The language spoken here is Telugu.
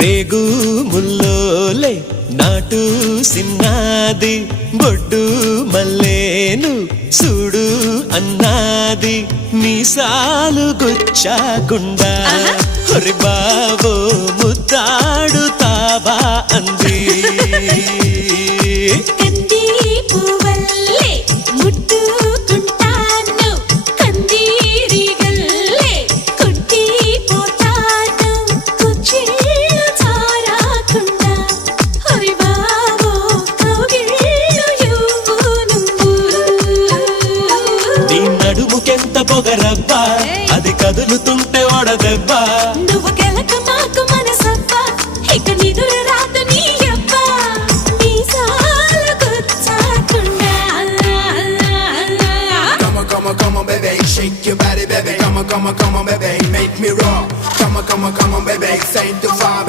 రేగు ముల్లోలే నాటు సిన్నాది బొడ్డు మల్లేను చూడు అన్నాది మీసాలు గుచ్చాకుండా ఒరి బావో ముద్దాడుతావా అంది నడుముకెంత పొగరబ్బా అది కదులుతుంటే ఓడదెబ్బా నువ్వు గెలక మాకు మనసబ్బా ఇక నిదురు రాదు నీ అబ్బా మీసాలు గుచ్చాకుండా Come on, baby, shake your body, baby. Come on, baby, make me rock. Come on, baby, say to far.